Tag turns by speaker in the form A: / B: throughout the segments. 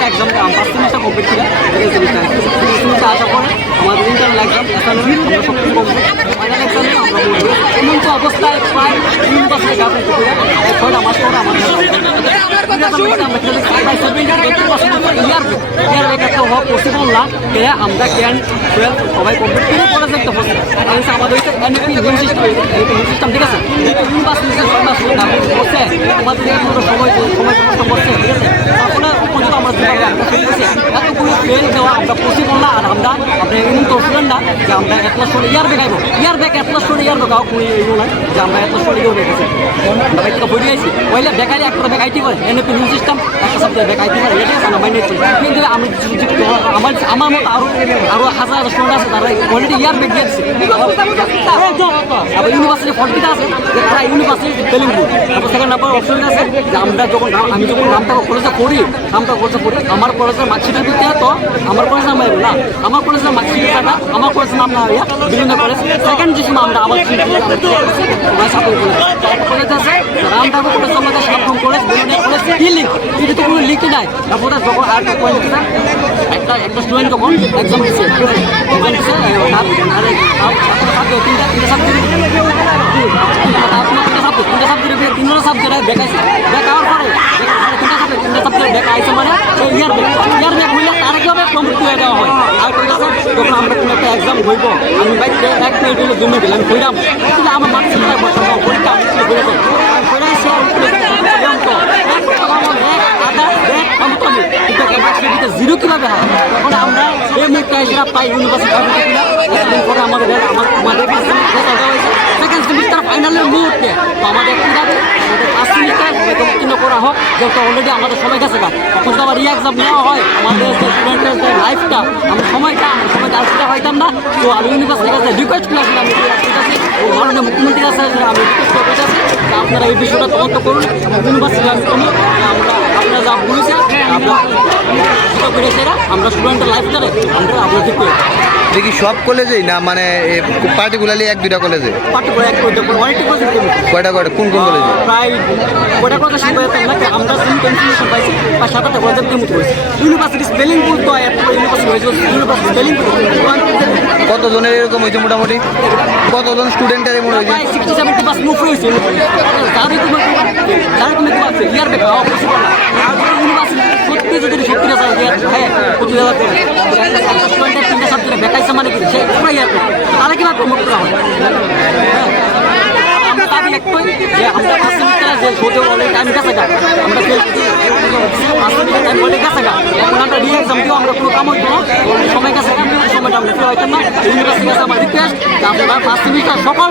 A: বেকার এক্সাম পাঁচ semester complete ছিল সেকেন্ড সেমিস্টার সেকেন্ড সেমিস্টার আসার পরে আমাদের ইন্টারনাল এক্সাম অ্যাসাইনমেন্ট আমরা সব কিছু কমপ্লিট ফাইনাল এক্সামে আমরা বলব। এমন তো অবস্থায় প্রায় তিন বছর থেকে এক ছয়টা মাস পরে আমাদের আমরা মাস আমরা যেভাবে আমরা করছি এতগুলো ফেল দেওয়া আমরা পসিবল না। আর আমরা আমরা এমন তো শুনেন না যে আমরা এক লাখ করে ইয়ার বেকাইবো। ইয়ার বেক এক লাখ করে ইয়ার বেকাও কোনো এগুলো নাই। যে আমরা এক লাখ করে কেউ আমরা বেকারি একটা বেকাইটি করে হোম সিস্টেম মাইনে কিন্তু আমি আমার আমার মতো আরও আরও হাজার হাজার স্টুডেন্ট আছে, তারা অলরেডি ইয়ার বেক দিয়ে দিচ্ছে আবার আছে, যে তারা ইউনিভার্সিটি তেলেঙ্গু তারপর সেখানে নাম্বার আছে আমরা যখন আমি যখন নামটা কলেজে পড়ি, নামটা কলেজে পড়ি, আমার কলেজের মার্কশিটের দিতে তো আমার কলেজের নাম না। আমার কলেজের মার্কশিট থাকা আমার কলেজের নাম না বিভিন্ন কলেজ সেকেন্ড যে সময় আমরা সাপোর্ট কলেজ কলেজ আছে রামটাকু কলেজ, আমাদের সাপোর্ট কলেজ বিভিন্ন কলেজ কোনো লিঙ্কই নাই। তারপরে যখন আর একটা পয়েন্ট কিনা একটা একটা স্টুডেন্ট যখন এক্সাম দিচ্ছে এক্সাম দিচ্ছে তার তার তিনটা তিনটা সাবজেক্ট তিনটা সাবজেক্ট তিনটা সাবজেক্ট তিনটা সাবজেক্ট দেখাইছে দেখাওয়ার পরে তিনটা সাবজেক্ট তিনটা সাবজেক্ট দেখা আইছে মানে ইয়ার ব্যাগ ইয়ার ব্যাগ হইলে তার কীভাবে কমপ্লিট করে দেওয়া হয়। আর যখন হইব, আমি আমার মার্কস পরীক্ষা দেয় কইরাই সে জিরো কীভাবে হয়? তখন আমরা এই মুখটা পাই ইউনিভার্সিটি পরে আমাদের সেকেন্ড সেমিস্টার ফাইনালের মুহূর্তে। তো আমাদের কী হবে আমাদের উত্তীর্ণ করা হোক, যেহেতু অলরেডি আমাদের সময় গেছে গা তখন তো আবার এক্সাম নেওয়া হয়, আমাদের স্টুডেন্টের যে লাইফটা আমার সময়টা আমার সময়টা আসতে হইতাম না তো আমি ইউনিভার্সিটির কাছে রিকোয়েস্ট করেছিলাম ও মাননীয় মুখ্যমন্ত্রীর কাছে আমি রিকোয়েস্ট করতে চাচ্ছি আপনারা এই বিষয়টা তদন্ত করুন। ইউনিভার্সিটি আমি করি আমরা আপনারা যা বলেছে আমরা আমরা স্টুডেন্টের লাইফটারে আমরা ঠিক করি
B: সব কলেজেই না মানে পার্টিকুলারলি এক দুইটা কলেজে
A: এক অনেকটি
B: কয়টা কয়টা? কোন কোন কলেজে
A: প্রায় শুনতে আমরা সেম কনফিউশন পাইছি বা সাত আটটা কলেজের কেমন হয়েছে ইউনিভার্সিটি স্পেলিং ভুল তো এত ইউনিভার্সিটি হয়েছে ইউনিভার্সিটি স্পেলিং
B: কতজনের এরকম হয়েছে মোটামুটি? কতজন স্টুডেন্টের এমন হয়েছে?
A: প্রায় সিক্সটি সেভেন্টি পার্সেন্ট মুখ হয়েছে ইয়ার বেকার সত্যি যদি সত্যি না চাই হ্যাঁ পঁচিশ হাজার স্টুডেন্টের তিনটা সাবজেক্টে বেকাইছে মানে কি? সে পুরো ইয়ার তাহলে কীভাবে প্রমোট করা হয় আমরা দাবি একটাই, যে আমরা ফার্স্ট সেমিস্টারে যে সোজা অলরেডি টাইম গেছে গা আমরা ফেল ফার্স্ট টাইম আমরা কোনো কাম হইতো সময় গেছে গা সময়টা আমরা ফ্রি হইতাম ইউনিভার্সিটি আমার রিকোয়েস্ট আপনারা ফার্স্ট সেমিস্টার সকল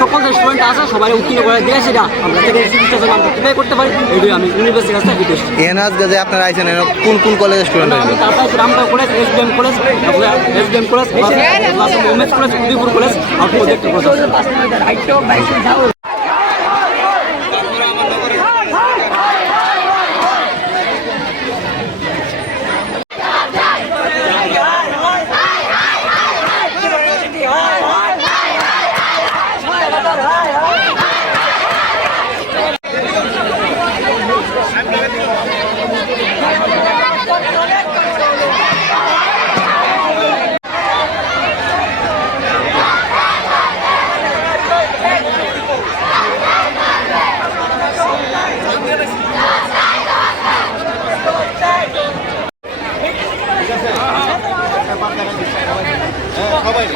A: সকল যে স্টুডেন্ট আছে সবাই উত্তীর্ণ করে দিয়ে সেটা আমরা সেকেন্ড সেমিস্টার যেন আমরা প্রিপেয়ার করতে পারি এটাই আমি ইউনিভার্সিটির কাছে রিকোয়েস্ট
B: এখানে আজকে আপনারা আইছেন কোন কোন কলেজের স্টুডেন্ট হয়েছে
A: তারপরে Rampur college S D M college তারপরে S D M college Umesh college Udaipur college আর প্রজেক্ট কলেজ হ্যাঁ, সবাই।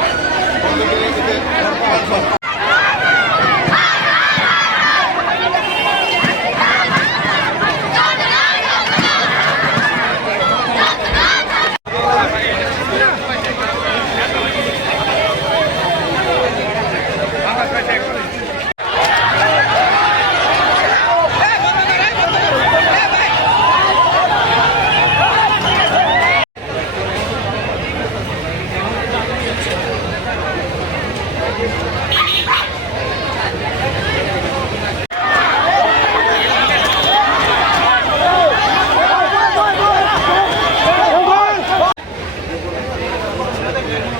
A: Thank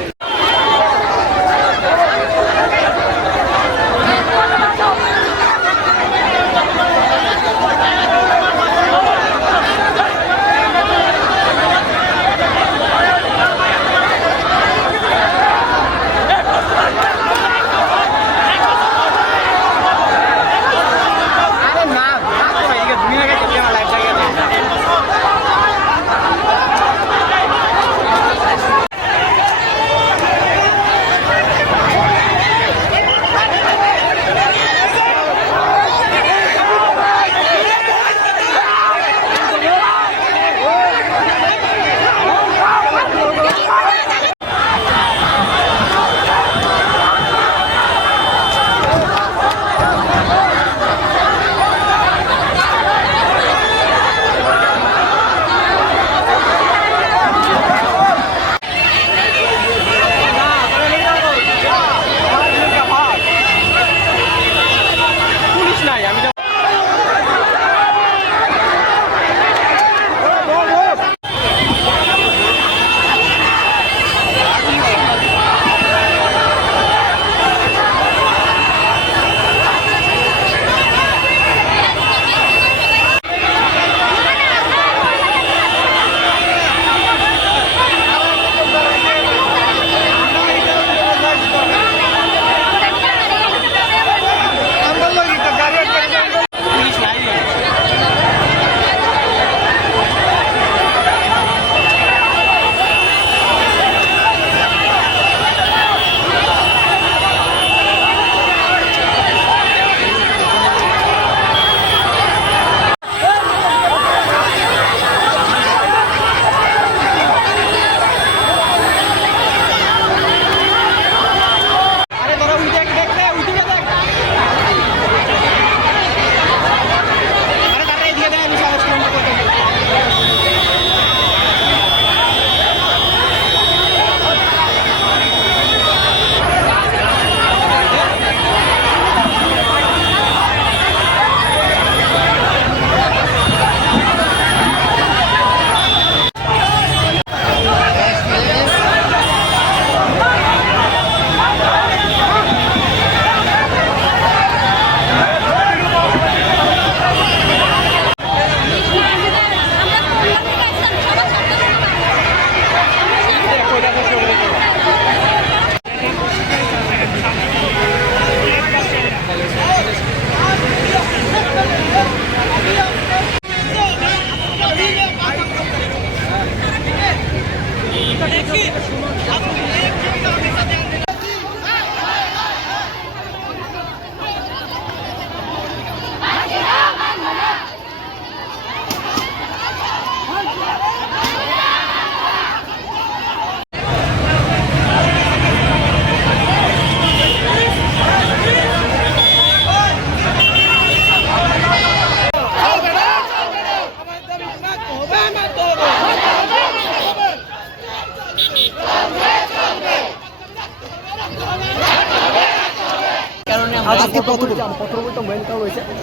A: you.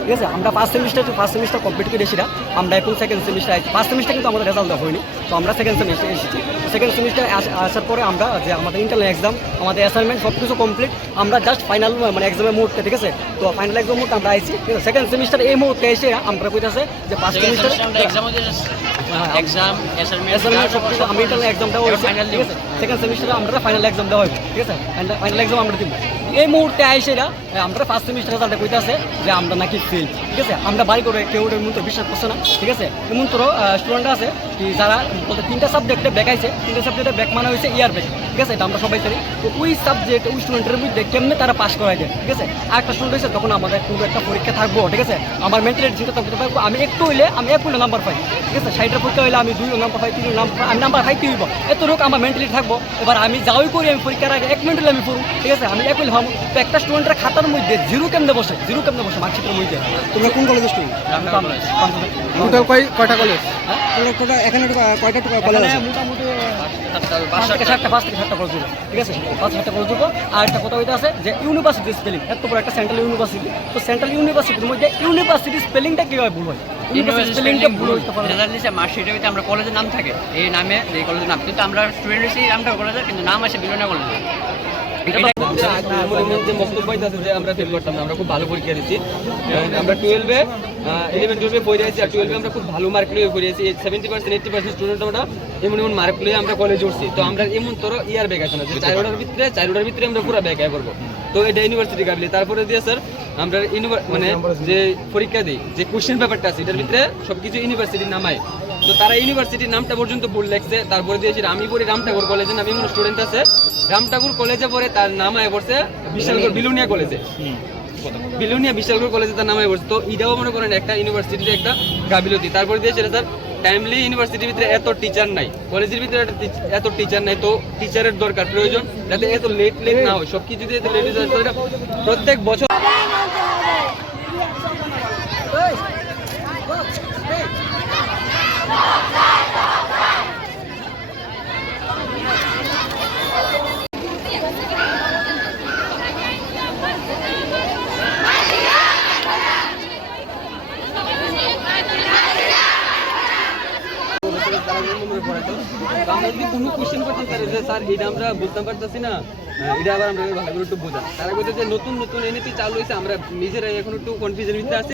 A: ঠিক আছে? আমরা first semester to first semester complete করে এসেছিলাম। আমরা এখন সেকেন্ড সেমিস্টার আছি। ফার্স্ট সেমিস্টার কিন্তু আমাদের রেজাল্ট দেওয়া হয়নি। তো আমরা সেকেন্ড সেমিস্টার এসেছি। সেকেন্ড সেমিস্টার আসার পরে আমরা যে আমাদের ইন্টারনাল এক্সাম আমাদের অ্যাসাইনমেন্ট সব কিছু কমপ্লিট আমরা জাস্ট ফাইনাল মানে এক্সামের মুহূর্তে ঠিক আছে? তো ফাইনাল এক্সাম মুহূর্তে আমরা আইছি ঠিক আছে? সেকেন্ড সেমিস্টার এই মুহূর্তে এসে আমরা কইতাছে যে ফার্স্ট সেমিস্টার
C: এক্সাম
A: অ্যাসাইনমেন্ট সব কিছু আমি ইন্টারনাল এক্সাম দেওয়া হয়েছে ঠিক আছে? সেকেন্ড সেমিস্টারে আমরা ফাইনাল এক্সাম দেওয়া হবে ঠিক আছে? ফাইনাল এক্সাম আমরা দিব। এই মুহূর্তে আইসে এরা আমরা ফার্স্ট সেমিস্টার রেজাল্টে কইতাছে যে আমরা নাকি ফেল ঠিক আছে? আমরা বাড়ি করে কেউ এমন তো বিশ্বাস করছে না, ঠিক আছে? এমন তোর স্টুডেন্ট আছে কি যারা বলতে তিনটা সাবজেক্টে ব্যাক ব্যাকাইছে তিনটা সাবজেক্টে ব্যাক মানে হয়েছে ইয়ার ব্যাক ঠিক আছে? এটা আমরা সবাই জানি। তো ওই সাবজেক্ট ওই স্টুডেন্টের মধ্যে কেমনে তারা পাস করাই যায় ঠিক আছে? আর একটা স্টুডেন্ট হয়েছে তখন আমাদের কোনো একটা পরীক্ষা থাকব, ঠিক আছে? আমার মেন্টালিটি চিন্তা থাকতে পারব আমি একটু হইলে আমি এক নাম্বার পাই ঠিক আছে? ষাটের পরীক্ষা হইলে আমি দুই নাম্বার পাই তিন নাম্বার আমি নাম্বার পাইতে হইব? এত রোগ আমার মেন্টালিটি থাকব, এবার আমি যাওই করি, আমি পরীক্ষার আগে এক মিনিট আমি পড়ুন ঠিক আছে? আমি এক হইলে তো একটা স্টুডেন্টের খাতার মধ্যে জিরো কেমনে বসে? জিরো কেমনে বসে মার্কশিটের মধ্যে?
D: তোমরা কোন কলেজে স্টুডেন্ট টোটাল কয় কয়টা কলেজ তোমরা টোটাল এখানে কয়টা কলেজ আছে?
A: মোটামুটি পাঁচ থেকে সাতটা। পাঁচ থেকে সাতটা কলেজ ঠিক আছে? পাঁচ সাতটা কলেজ আর একটা কথা হইতে আছে যে ইউনিভার্সিটি স্পেলিং এত বড় একটা সেন্ট্রাল ইউনিভার্সিটি তো সেন্ট্রাল ইউনিভার্সিটির মধ্যে ইউনিভার্সিটি স্পেলিংটা কীভাবে ভুল হয়?
C: আমরা কলেজের নাম থাকে। এই নামে এই কলেজের নাম। কিন্তু আমরা স্টুডেন্ট হচ্ছি কলেজের কিন্তু নাম আসে বিভিন্ন কলেজে
B: আছে যে আমরা ফেল করতাম না, আমরা খুব ভালো পরীক্ষা দিচ্ছি আমরা টুয়েলভে ইলেভেন টুয়েলভে পড়ে আর টুয়েলভে আমরা খুব ভালো mark seventy percent percent student আমরা এমন এমন মার্ক লিয়ে আমরা কলেজে উঠছি। তো আমরা এমন তোর ইয়ার ব্যাগ আছে না, যে চারোটার ভিতরে চারোটার ভিতরে আমরা পুরো ব্যাগ করব। তো এটা ইউনিভার্সিটি কাবলি তারপরে দিয়ে স্যার আমরা মানে যে পরীক্ষা দিই, যে কোশ্চেন পেপারটা আছে, এটার ভিতরে সবকিছু ইউনিভার্সিটির নামায়। তো তারা ইউনিভার্সিটির নামটা পর্যন্ত ভুল লেখছে। তারপরে দিয়েছি আমি পড়ি রামঠাকুর কলেজে। নামে এমন স্টুডেন্ট আছে। রামঠাকুর কলেজে পড়ে তার নাম আয় পড়ছে বিশালগড় বিলুনিয়া কলেজে। বিলুনিয়া বিশালগড় কলেজে তার নাম আয় পড়ছে। তো এটাও মনে করেন একটা ইউনিভার্সিটির একটা গাবিলতি তারপরে দিয়েছে স্যার টাইমলি ইউনিভার্সিটির ভিতরে এত টিচার নাই। কলেজের ভিতরে এত টিচার নাই। তো টিচারের দরকার, প্রয়োজন। যাতে এত লেট লেট না হয়। সব কিছু লেট প্রত্যেক বছর আমরা যদি কোনো কোশ্চেন করতে পারি যে, স্যার, এটা আমরা বুঝতে পারতেছি না। এটা আবার আমরা ভালো একটু বোঝা তারা বলতে যে, নতুন নতুন এনএপি চালু হয়েছে, আমরা নিজেরাই এখন একটু কনফিউশন ভিতরে আছি।